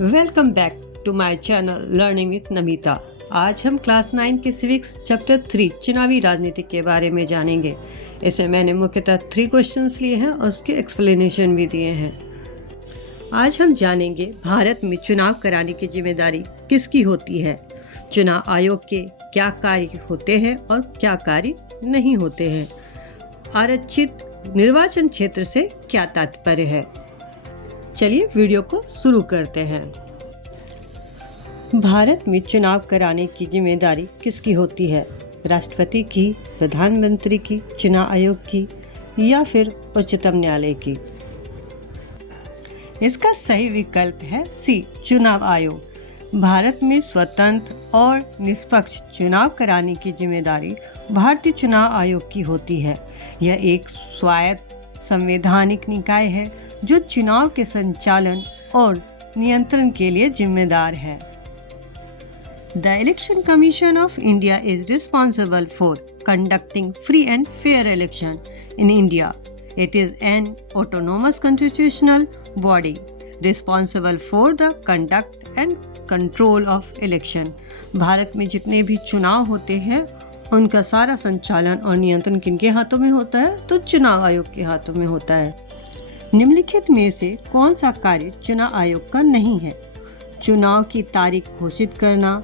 Welcome back to my channel learning with Namita. आज हम class 9 के सिविक्स चैप्टर 3 चुनावी राजनीति के बारे में जानेंगे। इसे मैंने मुख्यतः 3 क्वेश्चंस लिए हैं और उसके एक्सप्लेनेशन भी दिए हैं। आज हम जानेंगे भारत में चुनाव कराने की जिम्मेदारी किसकी होती है, चुनाव आयोग के क्या कार्य होते हैं और क्या कार्य नहीं होते हैं, आरक्षित निर्वाचन क्षेत्र से क्या तात्पर्य है। चलिए वीडियो को शुरू करते हैं। भारत में चुनाव कराने की जिम्मेदारी किसकी होती है, राष्ट्रपति की, प्रधानमंत्री की, चुनाव आयोग की या फिर उच्चतम न्यायालय की। इसका सही विकल्प है सी, चुनाव आयोग। भारत में स्वतंत्र और निष्पक्ष चुनाव कराने की जिम्मेदारी भारतीय चुनाव आयोग की होती है। यह एक स्वायत्त संवैधानिक निकाय है जो चुनाव के संचालन और नियंत्रण के लिए जिम्मेदार है। The Election Commission of India is responsible for conducting free and fair election in India. It is an autonomous constitutional body responsible for the conduct and control of election. Bharat में जितने भी चुनाव होते हैं उनका सारा संचालन और नियंत्रण किनके हाथों में होता है, तो चुनाव आयोग के हाथों में होता है। निम्नलिखित में से कौन सा कार्य चुनाव आयोग का नहीं है? चुनाव की तारीख घोषित करना,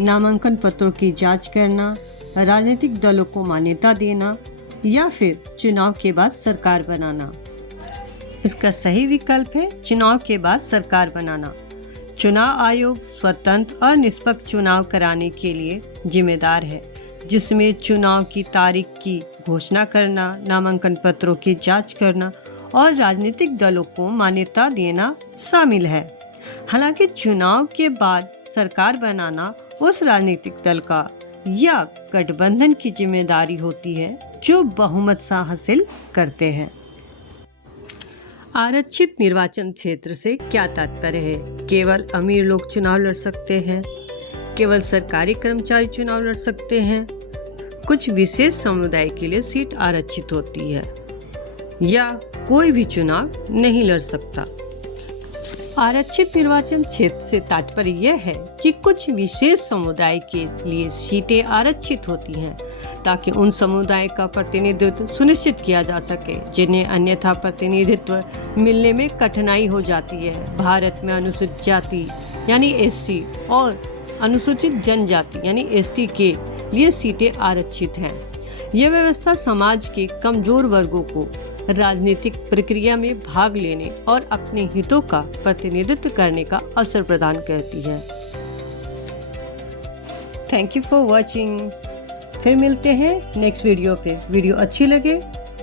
नामांकन पत्रों की जांच करना, राजनीतिक दलों को मान्यता देना या फिर चुनाव के बाद सरकार बनाना। इसका सही विकल्प है चुनाव के बाद सरकार बनाना। चुनाव आयोग स्वतंत्र और निष्पक्ष चुनाव कराने के लिए जिम्मेदार है, जिसमें चुनाव की तारीख की घोषणा करना, नामांकन पत्रों की जांच करना और राजनीतिक दलों को मान्यता देना शामिल है। हालांकि चुनाव के बाद सरकार बनाना उस राजनीतिक दल का या गठबंधन की जिम्मेदारी होती है जो बहुमत से हासिल करते हैं। आरक्षित निर्वाचन क्षेत्र से क्या तात्पर्य है? केवल अमीर लोग चुनाव लड़ सकते हैं, केवल सरकारी कर्मचारी चुनाव लड़ सकते हैं, कुछ विशेष समुदाय के लिए सीट आरक्षित होती है या कोई भी चुनाव नहीं लड़ सकता। आरक्षित निर्वाचन क्षेत्र से तात्पर्य यह है कि कुछ विशेष समुदाय के लिए सीटें आरक्षित होती हैं ताकि उन समुदाय का प्रतिनिधित्व सुनिश्चित किया जा सके जिन्हें अन्यथा प्रतिनिधित्व मिलने में कठिनाई हो जाती है। भारत में अनुसूचित जाति यानी एससी और अनुसूचित जनजाति यानी एसटी के लिए सीटें आरक्षित हैं। यह व्यवस्था समाज के कमजोर वर्गों को राजनीतिक प्रक्रिया में भाग लेने और अपने हितों का प्रतिनिधित्व करने का अवसर प्रदान करती है। Thank you for watching. फिर मिलते हैं नेक्स्ट वीडियो पे। वीडियो अच्छी लगे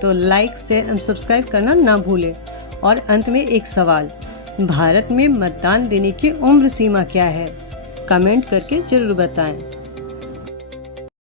तो लाइक, शेयर एंड सब्सक्राइब करना ना भूलें। और अंत में एक सवाल, भारत में मतदान देने की उम्र सीमा क्या है? कमेंट करके जरूर बताएं।